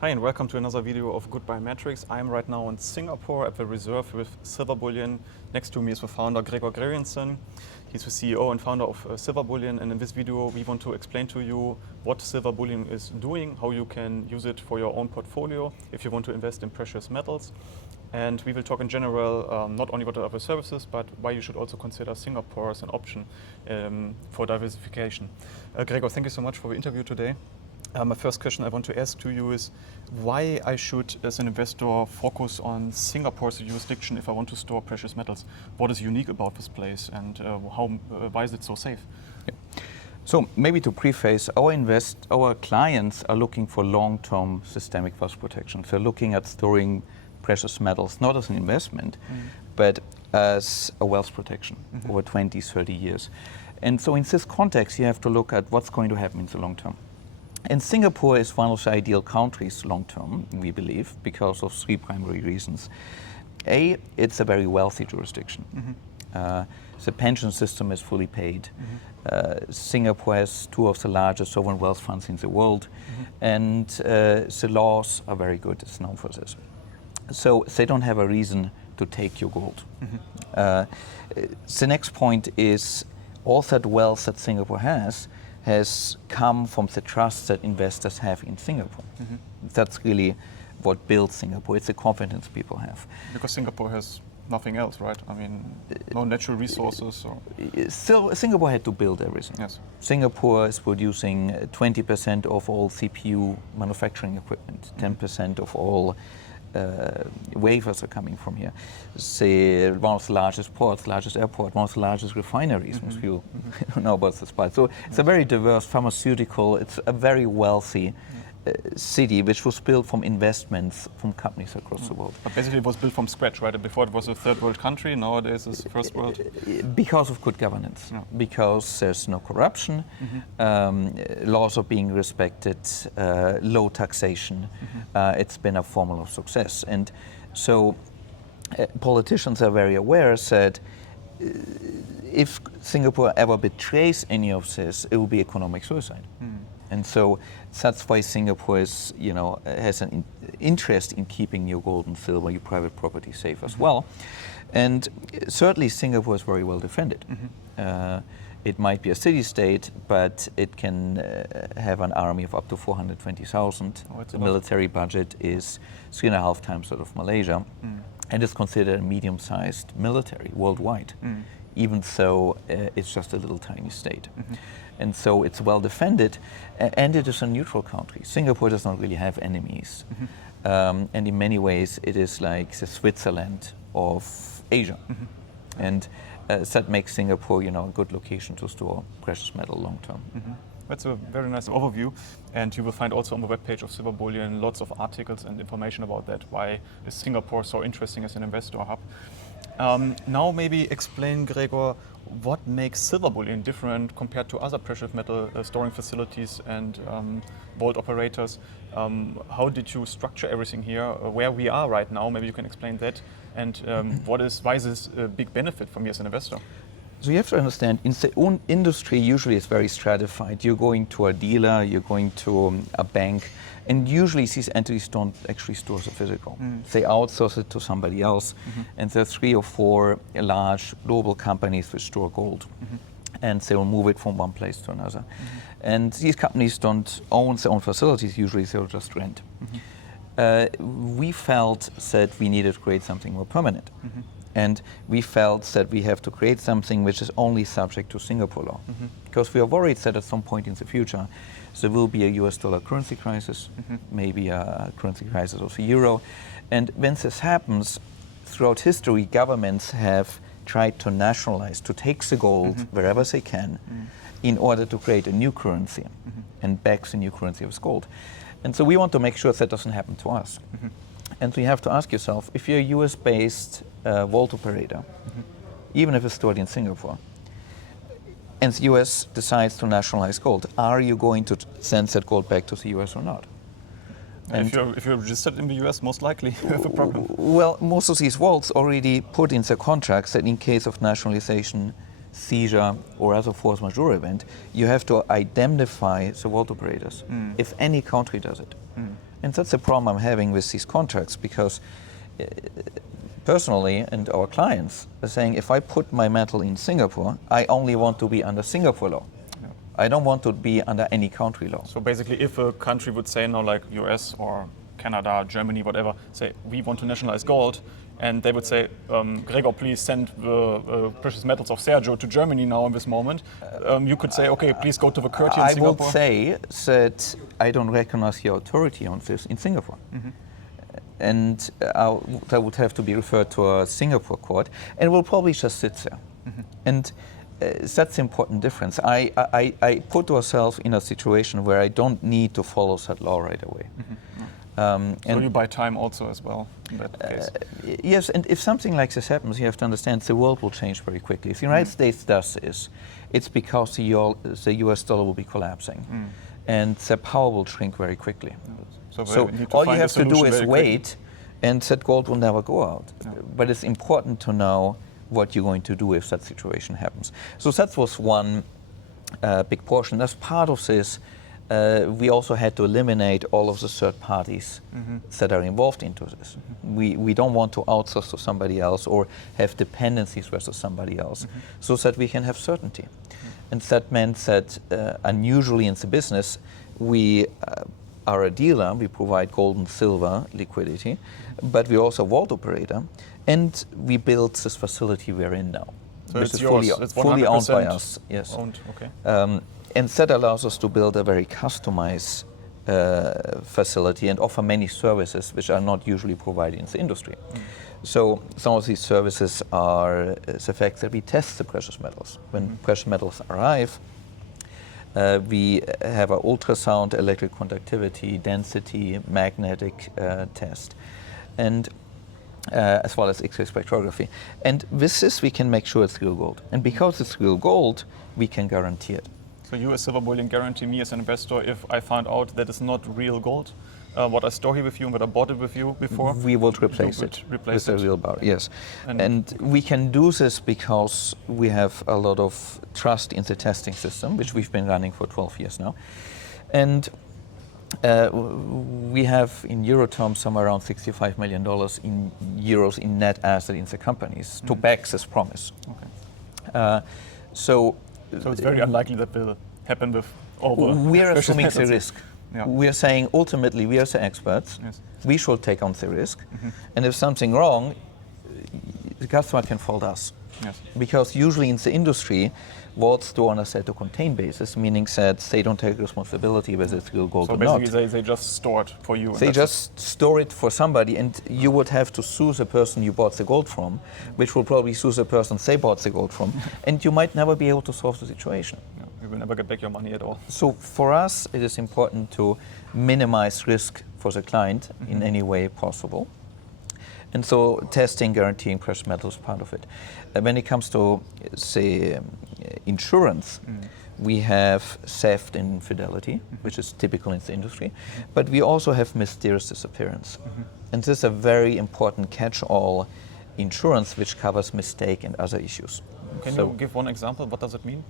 Hi and welcome to another video of Goodbye Metrics. I am right now in Singapore at the reserve with Silver Bullion. Next to me is the founder Gregor Grariensen. He's the CEO and founder of Silver Bullion, and in this video we want to explain to you what Silver Bullion is doing, how you can use it for your own portfolio if you want to invest in precious metals. And we will talk in general not only what are the services, but why you should also consider Singapore as an option for diversification. Gregor, thank you so much for the interview today. My first question I want to ask to you is why I should, as an investor, focus on Singapore as a jurisdiction if I want to store precious metals. What is unique about this place, and why is it so safe? Yeah. So maybe to preface, our clients are looking for long-term systemic wealth protection. They're looking at storing precious metals not as an investment, but as a wealth protection over 20, 30 years. And so in this context, you have to look at what's going to happen in the long term. And Singapore is one of the ideal countries long-term, we believe, because of three primary reasons. A, it's a very wealthy jurisdiction. The pension system is fully paid. Singapore has two of the largest sovereign wealth funds in the world, and the laws are very good, it's known for this. So they don't have a reason to take your gold. The next point is all that wealth that Singapore has come from the trust that investors have in Singapore. That's really what builds Singapore. It's the confidence people have. Because Singapore has nothing else, right? I mean, no natural resources. Still, Singapore had to build everything. Yes. Singapore is producing 20% of all CPU manufacturing equipment, 10% of all wafers are coming from here. Say one of the largest ports, largest airport, one of the largest refineries. Most people know about this part. So it's a very diverse pharmaceutical. It's a very wealthy city, which was built from investments from companies across the world. But basically, it was built from scratch, right? Before it was a third world country. Nowadays, it's first world. Because of good governance. Because there's no corruption, laws are being respected, low taxation. It's been a formula of success, and so politicians are very aware that if Singapore ever betrays any of this, it will be economic suicide. And so that's why Singapore is, has an interest in keeping your gold and silver, your private property safe as well. And certainly Singapore is very well defended. It might be a city-state, but it can have an army of up to 420,000. The military budget is 3.5 times that of Malaysia, and is considered a medium-sized military worldwide, even though it's just a little tiny state. And so it's well defended, and it is a neutral country. Singapore does not really have enemies. And in many ways, it is like the Switzerland of Asia. And that makes Singapore, a good location to store precious metal long term. That's a very nice overview, and you will find also on the webpage of Silver Bullion lots of articles and information about that. Why is Singapore so interesting as an investor hub? Now maybe explain, Gregor, what makes Silver Bullion different compared to other precious metal storing facilities and vault operators. How did you structure everything here? Where we are right now, maybe you can explain that. And why is this a big benefit for me as an investor? So you have to understand, in the own industry, usually it's very stratified. You're going to a dealer, you're going to a bank, and usually these entities don't actually store the physical. They outsource it to somebody else, and there are 3 or 4 large global companies which store gold, and they will move it from one place to another. And these companies don't own their own facilities, usually they'll just rent. We felt that we needed to create something more permanent. And we felt that we have to create something which is only subject to Singapore law. Because we are worried that at some point in the future, there will be a US dollar currency crisis, maybe a currency crisis of the euro. And when this happens, throughout history, governments have tried to nationalize, to take the gold wherever they can in order to create a new currency and back the new currency with gold. And so we want to make sure that doesn't happen to us. And so you have to ask yourself, if you're a US-based vault operator, even if it's stored in Singapore, and the US decides to nationalize gold, are you going to send that gold back to the US or not? And if you're registered in the US, most likely you have a problem. Well, most of these vaults already put in their contracts that in case of nationalization, seizure, or other force majeure event, you have to indemnify the vault operators, if any country does it. And that's the problem I'm having with these contracts, because personally, and our clients are saying, if I put my metal in Singapore, I only want to be under Singapore law. I don't want to be under any country law. So basically, if a country would say now, like US or Canada, Germany, whatever, say we want to nationalize gold, and they would say, Gregor, please send the precious metals of Sergio to Germany now in this moment. You could say, okay, please go to the courtier in Singapore. I would say that I don't recognize your authority on this in Singapore. And that would have to be referred to a Singapore court, and will probably just sit there. And that's the important difference. I put ourselves in a situation where I don't need to follow that law right away. So you buy time also as well in that case? Yes, and if something like this happens, you have to understand the world will change very quickly. If the United States does this, it's because the US dollar will be collapsing, and the power will shrink very quickly. So all you have to do is wait, and that gold will never go out. But it's important to know what you're going to do if that situation happens. So that was one big portion. As part of this, we also had to eliminate all of the third parties that are involved into this. We don't want to outsource to somebody else or have dependencies versus somebody else, so that we can have certainty. And that meant that unusually in the business, we are a dealer, we provide gold and silver liquidity, but we're also a vault operator, and we built this facility we're in now. So which it's is yours, it's fully owned by us. Yes. Owned, okay. And that allows us to build a very customized facility and offer many services which are not usually provided in the industry. So some of these services are the fact that we test the precious metals. When precious metals arrive, we have an ultrasound, electric conductivity, density, magnetic test, and as well as X-ray spectrography. And with this, we can make sure it's real gold. And because it's real gold, we can guarantee it. So you as Silver Bullion guarantee me as an investor, if I find out that it's not real gold, what I store here with you and what I bought it with you before? We will replace it with a real bar, yes. And we can do this because we have a lot of trust in the testing system, which we've been running for 12 years now. And we have, in euro terms, somewhere around $65 million in euros in net asset in the companies to back this promise. Okay. So it's very unlikely that will happen with all the we are assuming the risk. Yeah. We are saying ultimately we are the experts. Yes. We should take on the risk, and if something wrong, the customer can fault us. Yes. Because usually in the industry, vaults store on a set to contain basis, meaning that they don't take responsibility whether it's real gold or not. So basically they just store it for you. They just store it for somebody, and you would have to sue the person you bought the gold from, which will probably sue the person they bought the gold from, and you might never be able to solve the situation. Yeah, you will never get back your money at all. So for us, it is important to minimize risk for the client in any way possible. And so testing, guaranteeing precious metals is part of it. When it comes to, say, insurance, we have theft and infidelity, which is typical in the industry, but we also have mysterious disappearance. And this is a very important catch-all insurance which covers mistake and other issues. Can you give one example? What does it mean?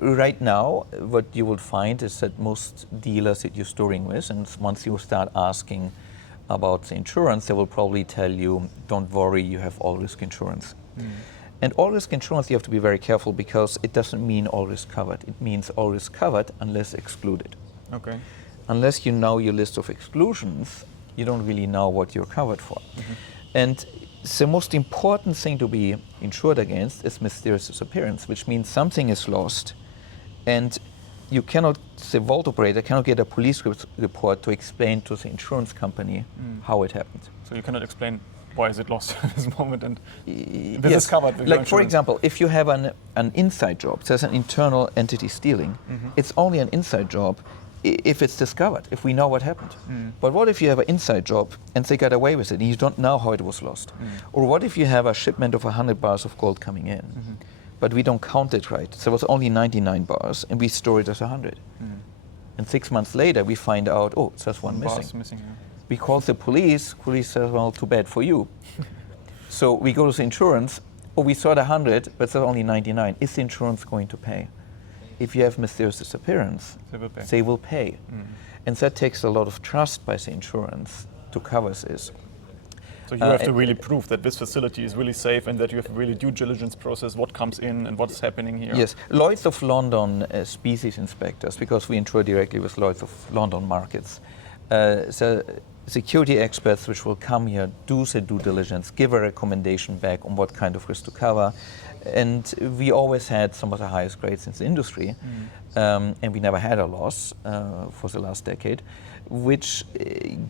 Right now, what you will find is that most dealers that you're storing with, and once you start asking about the insurance, they will probably tell you, don't worry, you have all risk insurance. And all risk insurance, you have to be very careful because it doesn't mean all risk covered. It means all risk covered unless excluded. Okay. Unless you know your list of exclusions, you don't really know what you're covered for. And the most important thing to be insured against is mysterious disappearance, which means something is lost and you cannot, the vault operator cannot get a police report to explain to the insurance company how it happened. So you cannot explain why is it lost at this moment, and this yes. is covered with like for example, if you have an inside job, there's an internal entity stealing, it's only an inside job if it's discovered, if we know what happened. But what if you have an inside job and they got away with it and you don't know how it was lost? Or what if you have a shipment of 100 bars of gold coming in? But we don't count it right. There was only 99 bars, and we store it as 100. And 6 months later, we find out, oh, there's one missing. Yeah. We call the police says, well, too bad for you. So we go to the insurance, oh, we saw 100, but there's only 99. Is the insurance going to pay? If you have mysterious disappearance, they will pay. And that takes a lot of trust by the insurance to cover this. So you have to really prove that this facility is really safe and that you have a really due diligence process, what comes in and what's happening here. Yes, Lloyds of London species inspectors, because we insure directly with Lloyds of London markets. So security experts which will come here, do the due diligence, give a recommendation back on what kind of risk to cover. And we always had some of the highest grades in the industry, and we never had a loss for the last decade, which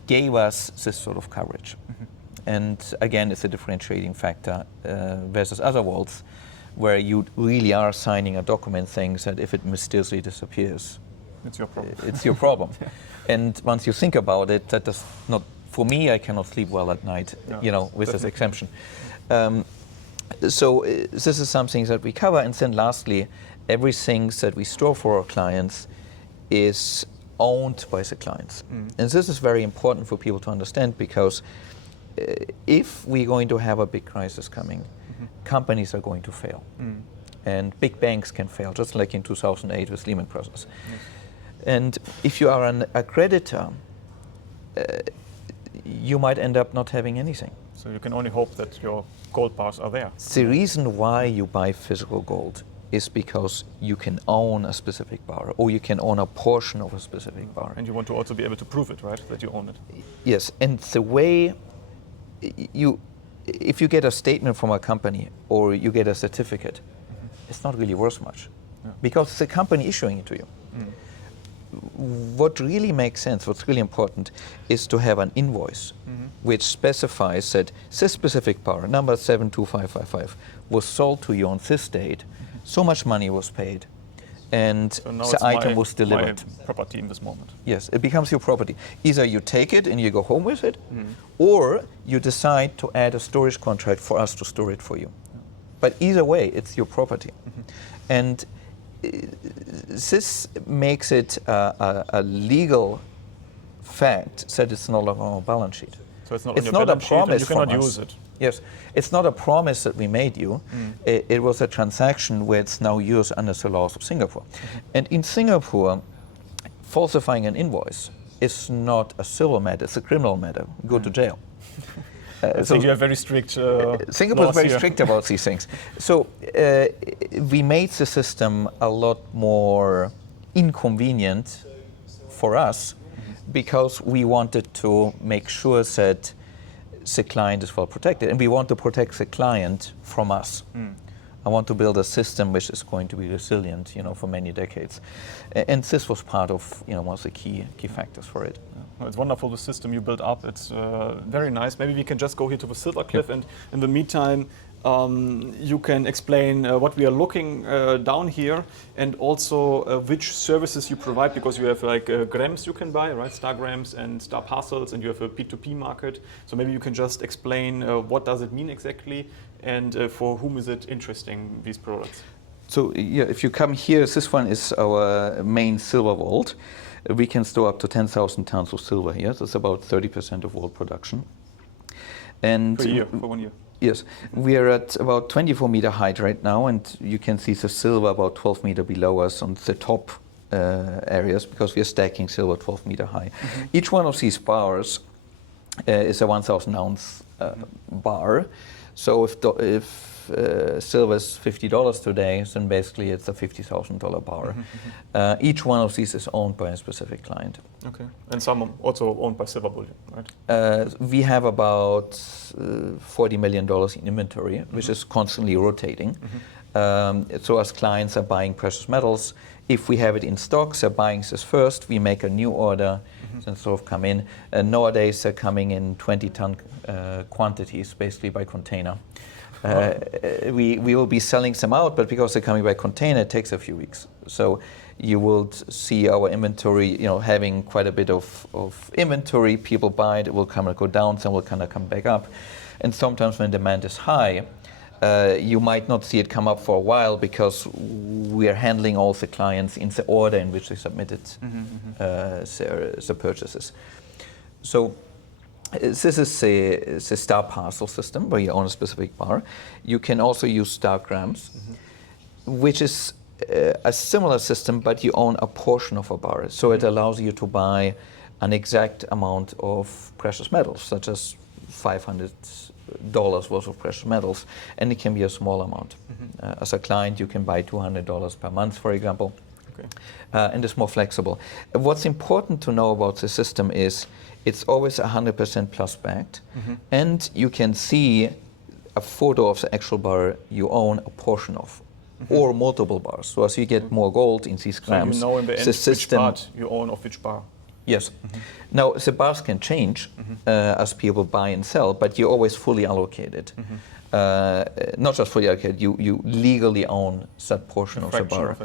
gave us this sort of coverage. And again, it's a differentiating factor versus other vaults, where you really are signing a document saying that if it mysteriously disappears, it's your problem. It's your problem. And once you think about it, that does not, for me, I cannot sleep well at night, with this exemption. So this is something that we cover. And then lastly, everything that we store for our clients is owned by the clients. And this is very important for people to understand, because if we're going to have a big crisis coming, companies are going to fail. And big banks can fail, just like in 2008 with Lehman Brothers. Yes. And if you are a creditor, you might end up not having anything. So you can only hope that your gold bars are there. The reason why you buy physical gold is because you can own a specific bar, or you can own a portion of a specific bar. And you want to also be able to prove it, right, that you own it? Yes, and the way if you get a statement from a company or you get a certificate, it's not really worth much, because it's a company issuing it to you. What really makes sense, what's really important, is to have an invoice which specifies that this specific bar, number 72555, was sold to you on this date, so much money was paid, and so the item was delivered. My property in this moment. Yes, it becomes your property. Either you take it and you go home with it, or you decide to add a storage contract for us to store it for you. But either way, it's your property. And this makes it a legal fact that it's no longer on our balance sheet. So it's not on your balance sheet and you cannot use it. Yes, it's not a promise that we made you. It was a transaction where it's now used under the laws of Singapore. And in Singapore, falsifying an invoice is not a civil matter, it's a criminal matter. You go to jail. I think you have very strict Singapore is very here. strict about these things. So we made the system a lot more inconvenient for us, because we wanted to make sure that the client is well protected, and we want to protect the client from us. I want to build a system which is going to be resilient, for many decades, and this was part of, one of the key factors for it. Well, it's wonderful, the system you built up. It's very nice. Maybe we can just go here to the Silver Cliff, and in the meantime, you can explain what we are looking down here, and also which services you provide, because you have like grams you can buy, right? Star Grams and Star Parcels, and you have a P2P market. So maybe you can just explain what does it mean exactly, and for whom is it interesting, these products? So if you come here, this one is our main silver vault. We can store up to 10,000 tons of silver here. That's about 30% of world production. And per year, for 1 year. Yes, we are at about 24-meter height right now, and you can see the silver about 12 meters below us on the top areas, because we are stacking silver 12 meters high. Each one of these bars is a 1,000 ounce bar. So if silver is $50 today, then basically it's a $50,000 bar. Each one of these is owned by a specific client. Okay, and some also owned by Silver Bullion, right? We have about $40 million in inventory, which is constantly rotating. So as clients are buying precious metals, if we have it in stock, they're buying this first, we make a new order, and sort of come in. Nowadays they're coming in 20-ton quantities, basically by container. We will be selling some out, but because they're coming by container, it takes a few weeks. So you will see our inventory, having quite a bit of inventory. People buy it will kind of go down, some will kind of come back up. And sometimes when demand is high, you might not see it come up for a while, because we are handling all the clients in the order in which they submitted the purchases. So this is a Star Parcel system where you own a specific bar. You can also use Star Grams, which is a similar system, but you own a portion of a bar. So it allows you to buy an exact amount of precious metals, such as $500 worth of precious metals, and it can be a small amount. As a client, you can buy $200 per month, for example, and it's more flexible. What's important to know about the system is it's always 100% plus backed, and you can see a photo of the actual bar you own a portion of, or multiple bars. So as you get more gold in these grams, so you know in the end which part you own of which bar. Yes. Now, the bars can change as people buy and sell, but you're always fully allocated. Not just fully allocated, you legally own that portion of the bar.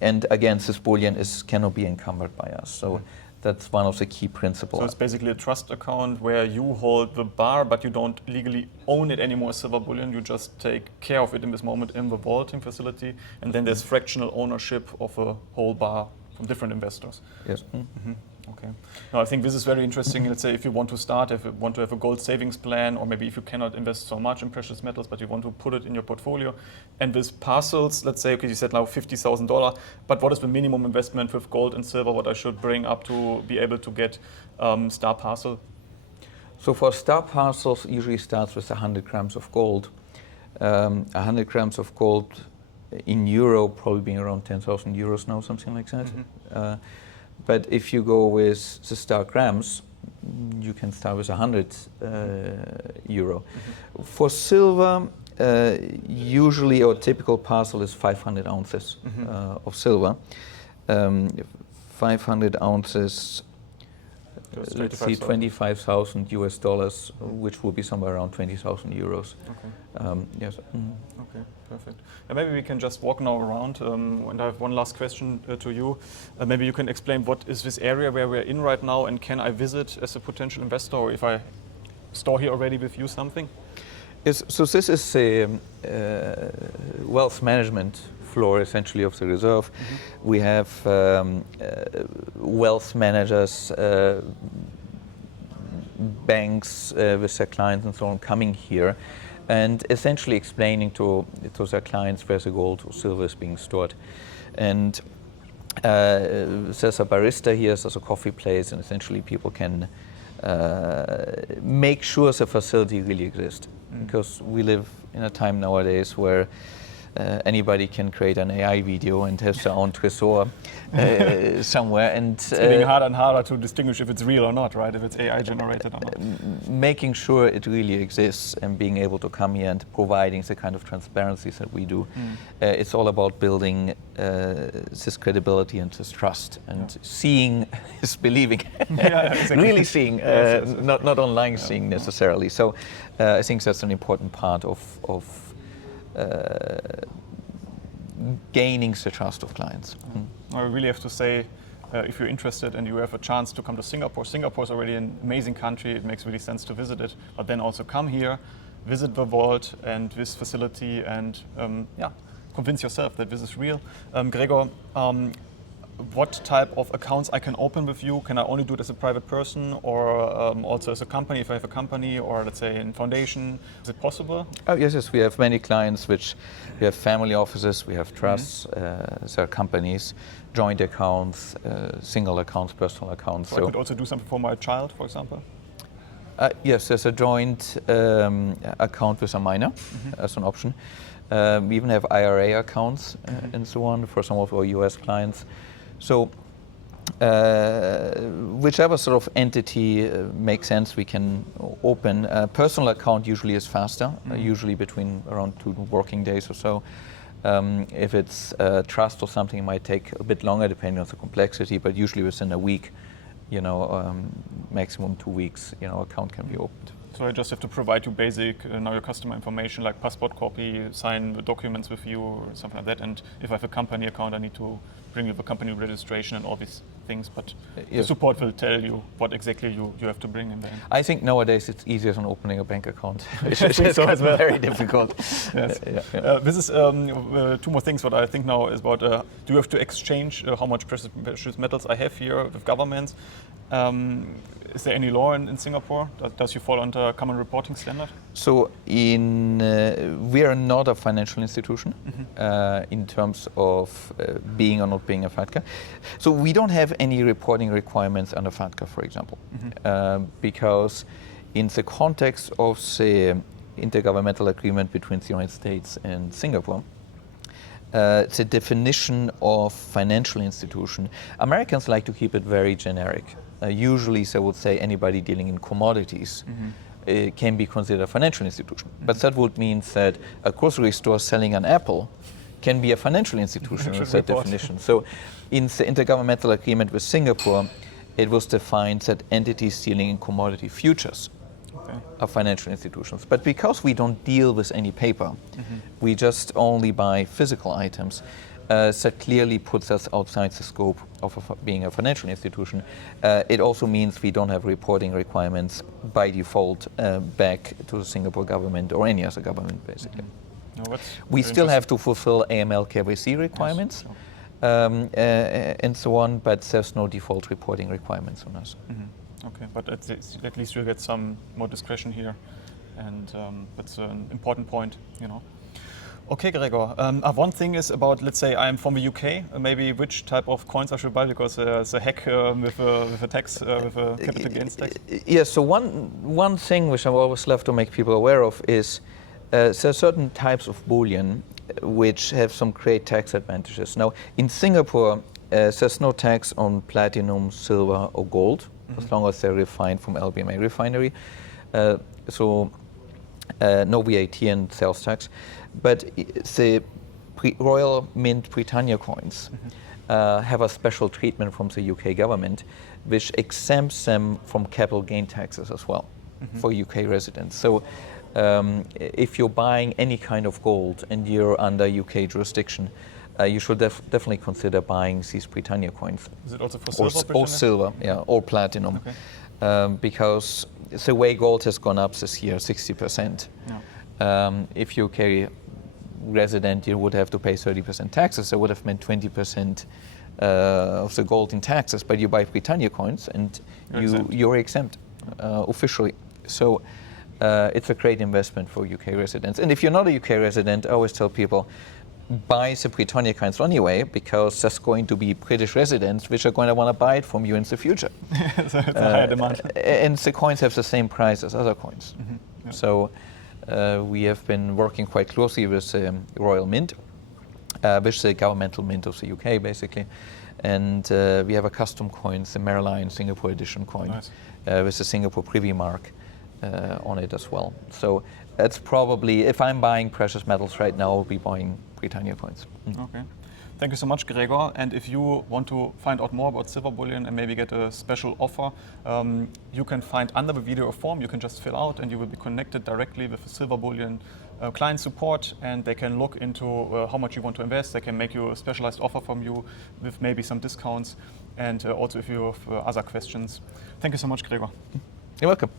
And again, this bullion cannot be encumbered by us. So that's one of the key principles. So it's basically a trust account where you hold the bar, but you don't legally own it anymore as silver bullion. You just take care of it in this moment in the vaulting facility. And then there's fractional ownership of a whole bar from different investors. Yes. Okay. Now, I think this is very interesting. Let's say if you want to start, if you want to have a gold savings plan, or maybe if you cannot invest so much in precious metals, but you want to put it in your portfolio. And with parcels, let's say, okay, you said now $50,000, but what is the minimum investment with gold and silver, what I should bring up to be able to get Star Parcel? So for Star Parcels, usually starts with 100 grams of gold. 100 grams of gold in euro, probably being around 10,000 euros now, something like that. But if you go with the Star Grams, you can start with 100 euro. For silver, usually our typical parcel is 500 ounces of silver. 500 ounces, let's see, 25,000 US dollars, which will be somewhere around 20,000 euros. Yes. Okay, perfect. And maybe we can just walk now around. And I have one last question to you. Maybe you can explain what is this area where we're in right now, and can I visit as a potential investor, or if I store here already with you something? Yes, so this is a wealth management floor, essentially, of the reserve. We have wealth managers, banks with their clients and so on coming here, and essentially explaining to their clients where the gold or silver is being stored. And there's a barista here, there's a coffee place, and essentially people can make sure the facility really exists. Because we live in a time nowadays where anybody can create an AI video and have their own tresor somewhere. And it's getting harder and harder to distinguish if it's real or not, right? If it's AI generated or not. Making sure it really exists and being able to come here and providing the kind of transparency that we do. It's all about building this credibility and this trust, and seeing is believing. Exactly. Really seeing, not online seeing necessarily. So I think that's an important part of gaining the trust of clients. I really have to say, if you're interested and you have a chance to come to Singapore, Singapore is already an amazing country. It makes really sense to visit it, but then also come here, visit the vault and this facility, and convince yourself that this is real. Gregor, what type of accounts I can open with you? Can I only do it as a private person, or also as a company, if I have a company, or let's say in foundation? Is it possible? Oh, yes, we have many clients which we have family offices, we have trusts, there are companies, joint accounts, single accounts, personal accounts. So I could also do something for my child, for example? Yes, there's a joint account with a minor as an option. We even have IRA accounts and so on for some of our US clients. So whichever sort of entity makes sense, we can open. A personal account usually is faster, usually between around 2 working days or so. If it's trust or something, it might take a bit longer depending on the complexity, but usually within a week, maximum 2 weeks, account can be opened. So I just have to provide you basic, know your customer information, like passport copy, sign the documents with you, or something like that. And if I have a company account, I need to bring you the company registration and all these things. But the support will tell you what exactly you have to bring in there. I think nowadays it's easier than opening a bank account. It's very difficult. Yes. This is 2 more things. What I think now is about, do you have to exchange how much precious metals I have here with governments? is there any law in Singapore? Does you fall under a common reporting standard? So we are not a financial institution in terms of being or not being a FATCA. So we don't have any reporting requirements under FATCA, for example, because in the context of the intergovernmental agreement between the United States and Singapore, the definition of financial institution, Americans like to keep it very generic. Usually, they would say anybody dealing in commodities can be considered a financial institution. But that would mean that a grocery store selling an apple can be a financial institution with that definition. So in the intergovernmental agreement with Singapore, it was defined that entities dealing in commodity futures are financial institutions. But because we don't deal with any paper, we just only buy physical items, that clearly puts us outside the scope of being a financial institution. It also means we don't have reporting requirements by default back to the Singapore government or any other government, basically. No, we still have to fulfill AML KYC requirements. Yes, sure. And so on, but there's no default reporting requirements on us. Okay, but at least you'll get some more discretion here, and that's an important point, you know. Okay, Gregor. One thing is about, let's say I'm from the UK, maybe which type of coins I should buy, because there's a hack with a tax, with a capital gains tax. Yes, so one thing which I always love to make people aware of is there are certain types of bullion which have some great tax advantages. Now, in Singapore, there's no tax on platinum, silver, or gold, as long as they're refined from LBMA refinery. So no VAT and sales tax. But the Royal Mint Britannia coins have a special treatment from the UK government, which exempts them from capital gain taxes as well for UK residents. So if you're buying any kind of gold and you're under UK jurisdiction, you should definitely consider buying these Britannia coins. Is it also for silver? Or silver, yeah, or platinum. Okay. Because the way gold has gone up this year, 60%. Yeah. If you're UK resident, you would have to pay 30% taxes. That would have meant 20% of the gold in taxes. But you buy Britannia coins and you're exempt officially. So it's a great investment for UK residents. And if you're not a UK resident, I always tell people, buy the Britannia coins anyway, because there's going to be British residents which are going to want to buy it from you in the future. So it's a higher demand. And the coins have the same price as other coins. Yeah. So we have been working quite closely with the Royal Mint, which is the governmental mint of the UK, basically. And we have a custom coin, the Maryline Singapore edition coin, with the Singapore Privy mark on it as well. So that's probably, if I'm buying precious metals right now, I'll be buying Britannia coins. Okay. Thank you so much, Gregor. And if you want to find out more about Silver Bullion and maybe get a special offer, you can find under the video a form you can just fill out, and you will be connected directly with the Silver Bullion client support, and they can look into how much you want to invest. They can make you a specialized offer from you with maybe some discounts, and also if you have other questions. Thank you so much, Gregor. You're welcome.